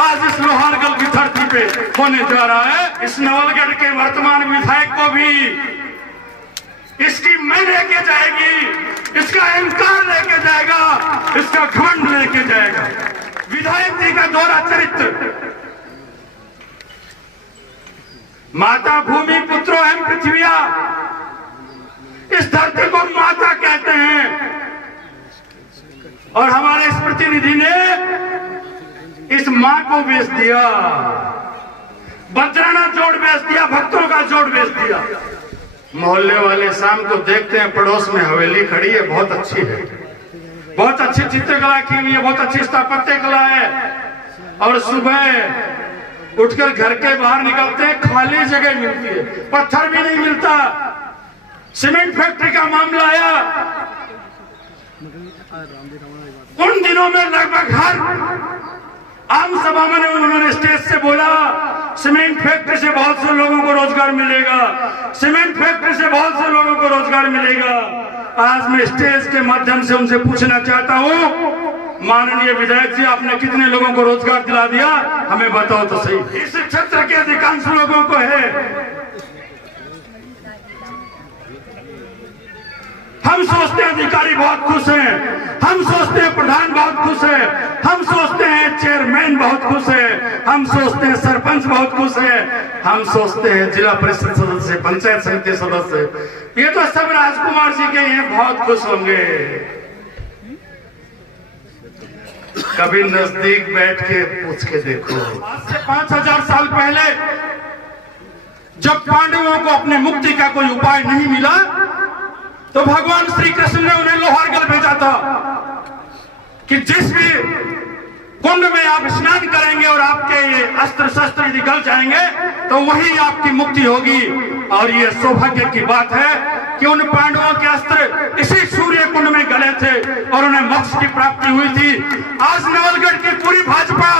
आज इस लोहारगल की धरती पे होने जा रहा है। इस नवलगढ़ के वर्तमान विधायक को भी इसकी मैं लेके जाएगी, इसका अहंकार लेके जाएगा, इसका घमंड लेके जाएगा। विधायक जी का दोहरा चरित्र, माता भूमि पुत्रो एवं पृथ्विया, इस धरती को माता कहते हैं। और हमारे इस प्रतिनिधि ने इस मां को बेच दिया, बजराना जोड़ बेच दिया, भक्तों का जोड़ बेच दिया। मोहल्ले वाले शाम को देखते हैं पड़ोस में हवेली खड़ी है, बहुत अच्छी है, बहुत अच्छी चित्रकला की हुई है, बहुत अच्छी स्थापत्य कला है। और सुबह उठकर घर के बाहर निकलते हैं, खाली जगह मिलती है, पत्थर भी नहीं मिलता। सीमेंट फैक्ट्री का मामला आया, उन दिनों में लगभग हर आम सभा में उन्होंने स्टेज से बोला, सीमेंट फैक्ट्री से बहुत से लोगों को रोजगार मिलेगा, सीमेंट फैक्ट्री से बहुत से लोगों को रोजगार मिलेगा। आज मैं स्टेज के माध्यम से उनसे पूछना चाहता हूं, माननीय विधायक जी, आपने कितने लोगों को रोजगार दिला दिया, हमें बताओ तो सही। इस क्षेत्र के अधिकांश लोगों को है। हम सोचते हैं अधिकारी बहुत खुश हैं, हम सोचते हैं प्रधान बहुत खुश है, हम सोचते हैं चेयरमैन बहुत खुश है, हम सोचते हैं सरपंच बहुत खुश है, हम सोचते हैं जिला परिषद सदस्य, पंचायत समिति सदस्य, ये तो सब राजकुमार जी के हैं, बहुत खुश होंगे। कभी नजदीक बैठ के पूछ के देखो, आज से 5000 साल पहले जब पांडवों को अपने मुक्ति का कोई उपाय नहीं मिला तो भगवान श्री कृष्ण ने उन्हें लोहारगल भेजा था कि जिस भी कुंड में आप स्नान करेंगे और आपके ये अस्त्र शस्त्र यदि गल जाएंगे तो वही आपकी मुक्ति होगी। और ये सौभाग्य की बात है कि उन पांडवों के अस्त्र इसी सूर्य कुंड में गले थे और उन्हें मोक्ष की प्राप्ति हुई थी। आज नवलगढ़ की पूरी भाजपा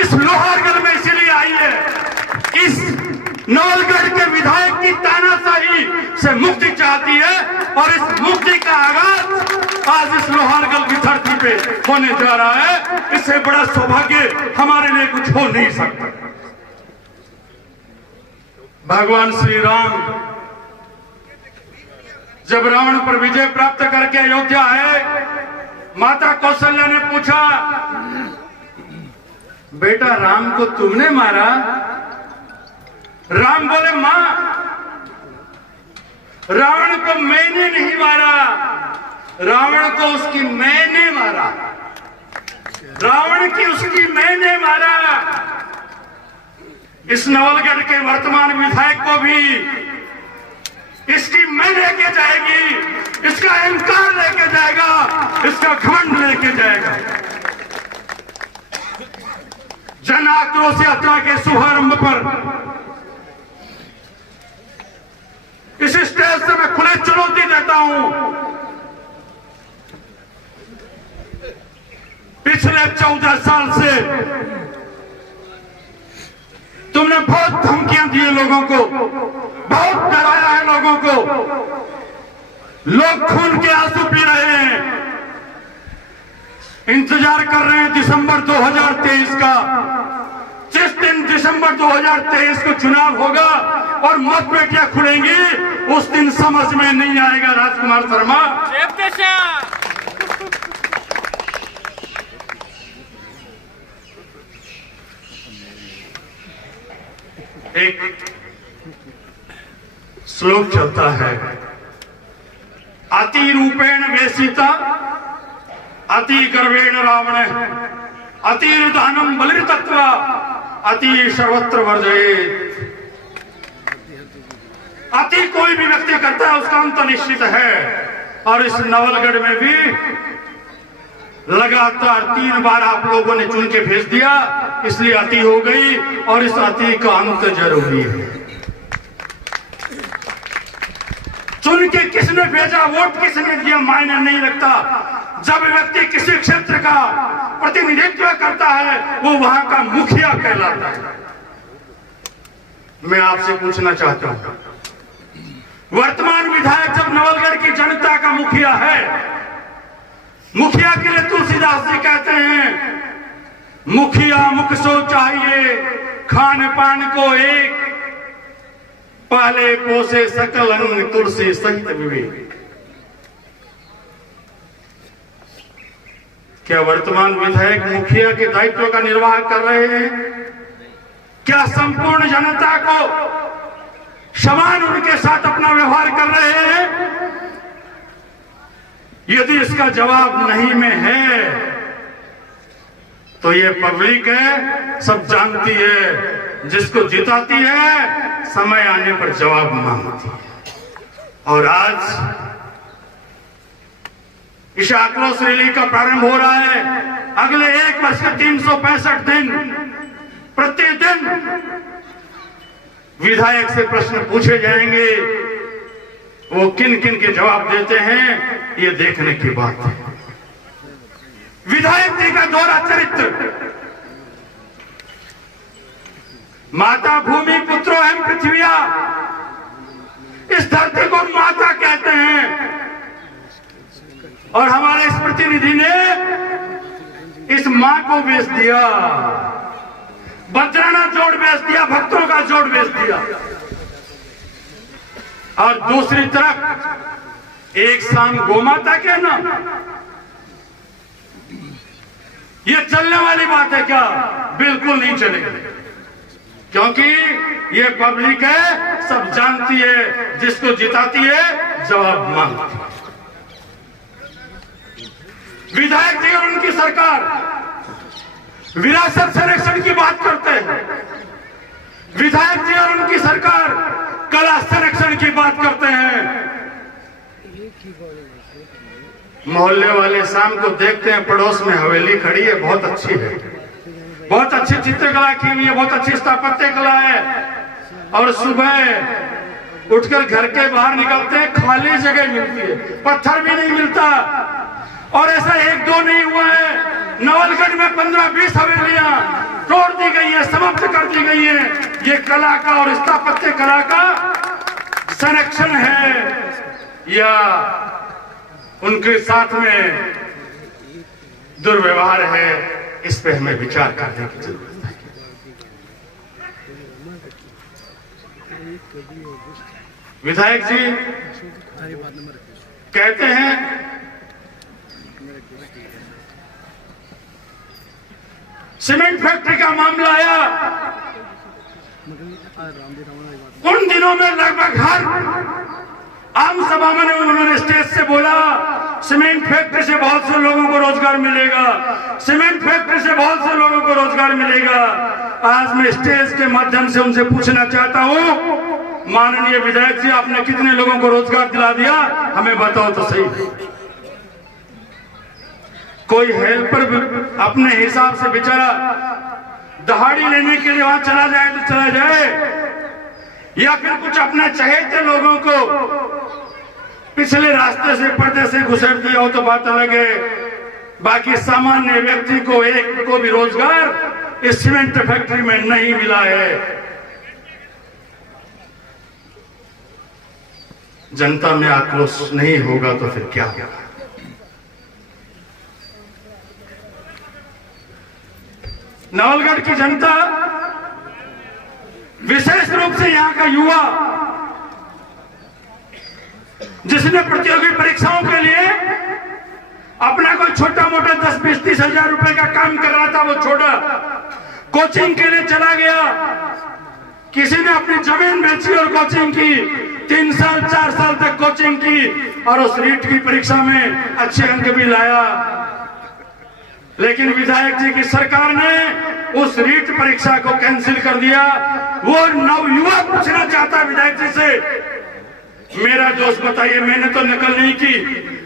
इस लोहारगल में इसीलिए आई है, इस नवलगढ़ के विधायक की तानाशाही से मुक्ति चाहती है। और इस मुक्ति का आगाज आज इस लोहारगल की धरती पे होने जा रहा है। इससे बड़ा सौभाग्य हमारे लिए कुछ हो नहीं सकता। भगवान श्री राम जब रावण पर विजय प्राप्त करके अयोध्या आए, माता कौशल्या ने पूछा, बेटा राम को तुमने मारा? राम बोले, मां, रावण को मैंने नहीं मारा, रावण को उसकी मैंने मारा, रावण की उसकी मैंने मारा। इस नवलगढ़ के वर्तमान विधायक को भी इसकी मैं लेके जाएगी, इसका अहंकार लेके जाएगा, इसका घमंड लेके जाएगा। जन आक्रोश यात्रा के शुभारंभ पर इस स्टेज से मैं खुले चुनौती देता हूं, पिछले 14 साल से तुमने बहुत धमकियां दी लोगों को, बहुत डराया है लोगों को, लोग खून के आंसू पी रहे हैं, इंतजार कर रहे हैं दिसंबर 2023 का। जिस दिन दिसंबर 2023 को चुनाव होगा और मतपेटियां खुलेंगी, उस दिन समझ में नहीं आएगा राजकुमार शर्मा। एक श्लोक चलता है, अति रूपेण वेशिता अति गर्वेण रावण अतिर्दानम बलिर्तत्वा अति सर्वत्र वर्जयेत्। अति कोई भी व्यक्ति करता है उसका अंत निश्चित है। और इस नवलगढ़ में भी लगातार 3 बार आप लोगों ने चुन के भेज दिया, इसलिए अति हो गई और इस अति का अंत जरूरी है। चुन के किसने भेजा, वोट किसने दिया, मायने नहीं रखता। जब व्यक्ति किसी क्षेत्र का प्रतिनिधित्व करता है वो वहां का मुखिया कहलाता है। मैं आपसे पूछना चाहता हूं, वर्तमान विधायक जब नवलगढ़ की जनता का मुखिया है, मुखिया के लिए तुलसीदास जी कहते हैं मुखिया मुख सो चाहिए, खान पान को एक, पाले पोसे सकल अंग तुलसी सहित विवेक। क्या वर्तमान विधायक मुखिया के दायित्व का निर्वाह कर रहे हैं? क्या संपूर्ण जनता को समान उनके साथ अपना व्यवहार कर रहे हैं? यदि इसका जवाब नहीं में है तो ये पब्लिक है, सब जानती है, जिसको जिताती है समय आने पर जवाब मांगती है। और आज इस आक्रोश रैली का प्रारंभ हो रहा है। अगले 1 वर्ष के 365 दिन प्रतिदिन विधायक से प्रश्न पूछे जाएंगे। वो किन किन के जवाब देते हैं ये देखने की बात है। विधायक जी का दोहरा चरित्र, माता भूमि पुत्रो एवं पृथ्विया, इस धरती को माता कहते हैं। और हमारे इस प्रतिनिधि ने इस मां को बेच दिया, बजराना जोड़ बेच दिया, भक्तों का जोड़ बेच दिया। और दूसरी तरफ एक शाम गोमाता कहना, ये चलने वाली बात है क्या? बिल्कुल नहीं चलेगी, क्योंकि ये पब्लिक है, सब जानती है, जिसको जिताती है जवाब मांगती है। विधायक जी और उनकी सरकार विरासत संरक्षण की बात करते हैं। विधायक जी और उनकी सरकार कला संरक्षण की बात करते हैं। मोहल्ले वाले शाम को देखते हैं पड़ोस में हवेली खड़ी है, बहुत अच्छी है, बहुत अच्छी चित्रकला की हुई है, बहुत अच्छी स्थापत्य कला है। और सुबह उठकर घर के बाहर निकलते हैं, खाली जगह मिलती है, पत्थर भी नहीं मिलता। और ऐसा 1-2 नहीं हुआ है। नवलगढ़ में 15-20 हवेलियां तोड़ दी गई है, समाप्त कर दी गई है। ये कला का और स्थापत्य कला का संरक्षण है या उनके साथ में दुर्व्यवहार है? इस पे हमें विचार करने की जरूरत है। विधायक जी कहते हैं सीमेंट फैक्ट्री का मामला आया, उन दिनों में लगभग हर आम सभा में उन्होंने स्टेज से बोला सीमेंट फैक्ट्री से बहुत से लोगों को रोजगार मिलेगा, सीमेंट फैक्ट्री से बहुत से लोगों को रोजगार मिलेगा। आज मैं स्टेज के माध्यम से उनसे पूछना चाहता हूं, माननीय विधायक जी, आपने कितने लोगों को रोजगार दिला दिया? हमें बताओ तो सही। कोई हेल्पर अपने हिसाब से बेचारा दहाड़ी लेने के लिए वहां चला जाए तो चला जाए, या फिर कुछ अपना चहेते लोगों को पिछले रास्ते से पर्दे से घुसेड़ दिया हो तो बात अलग है। बाकी सामान्य व्यक्ति को एक को भी रोजगार इस सीमेंट फैक्ट्री में नहीं मिला है। जनता में आक्रोश नहीं होगा तो फिर क्या होगा? नवलगढ़ की जनता, विशेष रूप से यहाँ का युवा, जिसने प्रतियोगी परीक्षाओं के लिए अपना कोई छोटा मोटा 10-20-30 हजार रुपए का काम कर रहा था, वो छोड़ा, कोचिंग के लिए चला गया। किसी ने अपनी जमीन बेची और कोचिंग की, 3 साल 4 साल तक कोचिंग की और उस रीट की परीक्षा में अच्छे अंक भी लाया। लेकिन विधायक जी की सरकार ने उस रीट परीक्षा को कैंसिल कर दिया। वो नवयुवा पूछना चाहता है विधायक जी से, मेरा दोस्त बताइए, मैंने तो नकल नहीं की,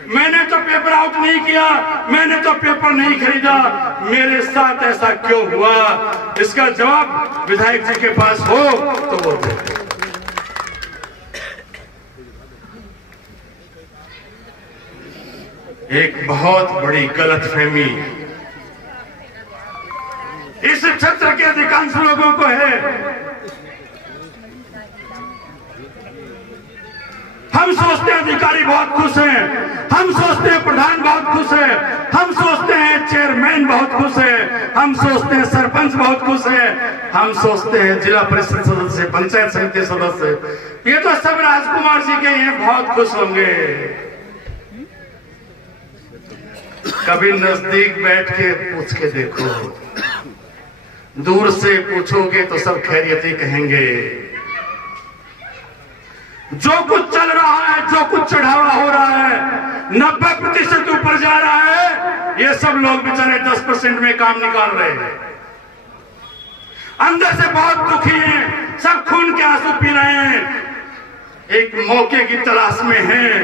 मैंने तो पेपर आउट नहीं किया, मैंने तो पेपर नहीं खरीदा, मेरे साथ ऐसा क्यों हुआ? इसका जवाब विधायक जी के पास हो तो वो दे। एक बहुत बड़ी गलतफहमी इस क्षेत्र के अधिकांश लोगों को है। हम सोचते हैं अधिकारी बहुत खुश हैं, हम सोचते हैं प्रधान बहुत खुश है, हम सोचते हैं चेयरमैन बहुत खुश है, हम सोचते हैं सरपंच बहुत खुश है, हम सोचते हैं जिला परिषद सदस्य, पंचायत समिति सदस्य, ये तो सब राजकुमार जी के हैं, बहुत खुश होंगे। कभी नजदीक बैठ के पूछ के देखो, दूर से पूछोगे तो सब खैरियती कहेंगे। जो कुछ चल रहा है, जो कुछ चढ़ावा हो रहा है, 90% ऊपर जा रहा है, ये सब लोग बेचारे 10% में काम निकाल रहे हैं। अंदर से बहुत दुखी हैं, सब खून के आंसू पी रहे हैं, एक मौके की तलाश में हैं।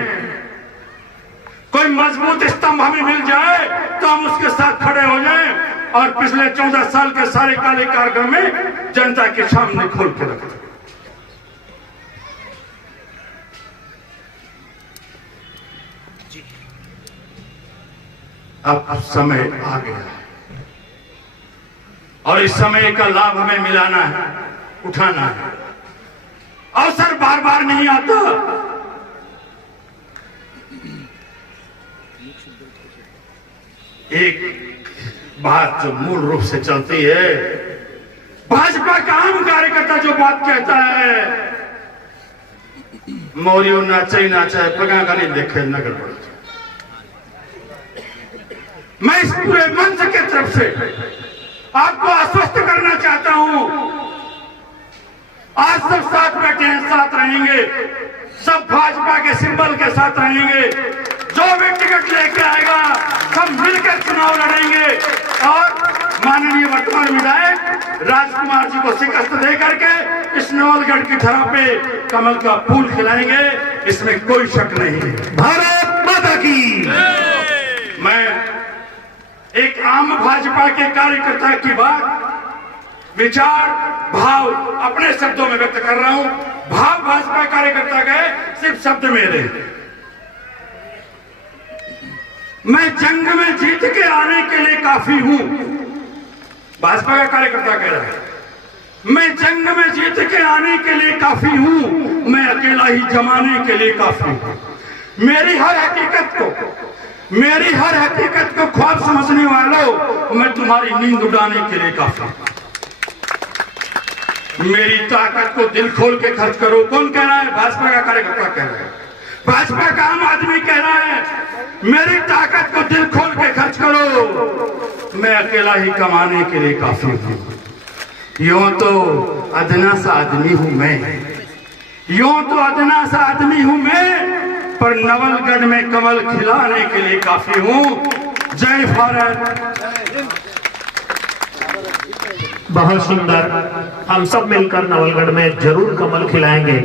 कोई मजबूत स्तंभ हमें मिल जाए तो हम उसके साथ खड़े हो जाएं और पिछले 14 साल के सारे काले कार्यक्रम में जनता के सामने खोल के रख दें। अब समय आ गया है और इस समय का लाभ हमें मिलाना है, उठाना है। अवसर बार बार नहीं आता। एक बात जो मूल रूप से चलती है, भाजपा का आम कार्यकर्ता जो बात कहता है, मौर्यो नाचे नाचे पगा का नहीं देखे नगर पड़। मैं इस पूरे मंच के तरफ से आपको आश्वस्त करना चाहता हूं, आज सब साथ बैठे हैं, साथ रहेंगे, सब भाजपा के सिंबल के साथ रहेंगे। जो भी टिकट लेके आएगा सब मिलकर चुनाव लड़ेंगे और माननीय वर्तमान विधायक राजकुमार जी को शिकस्त दे करके इस नवलगढ़ की धरा पे कमल का फूल खिलाएंगे, इसमें कोई शक नहीं है। भारत माता की। मैं एक आम भाजपा के कार्यकर्ता की बात, विचार, भाव अपने शब्दों में व्यक्त कर रहा हूं। भाव भाजपा कार्यकर्ता के सिर्फ शब्द मेरे। मैं जंग में जीत के आने के लिए काफी हूं, भाजपा का कार्यकर्ता कह रहा है। मैं जंग में जीत के आने के लिए काफी हूं, मैं अकेला ही जमाने के लिए काफी हूं। मेरी हर हकीकत को ख्वाब समझने वालों, मैं तुम्हारी नींद उड़ाने के लिए काफी हूं। मेरी ताकत को दिल खोल के खर्च करो। कौन कह रहा है? भाजपा का कार्यकर्ता कह रहा है, भाजपा का आम आदमी कह रहा है, मेरी ताकत को दिल खोल के खर्च करो, मैं अकेला ही कमाने के लिए काफी हूं। यूं तो अदना सा आदमी हूं मैं, यूं तो अदना सा आदमी हूं मैं, पर नवलगढ़ में कमल खिलाने के लिए काफी हूं। जय भारत। बहुत सुंदर। हम सब मिलकर नवलगढ़ में जरूर कमल खिलाएंगे।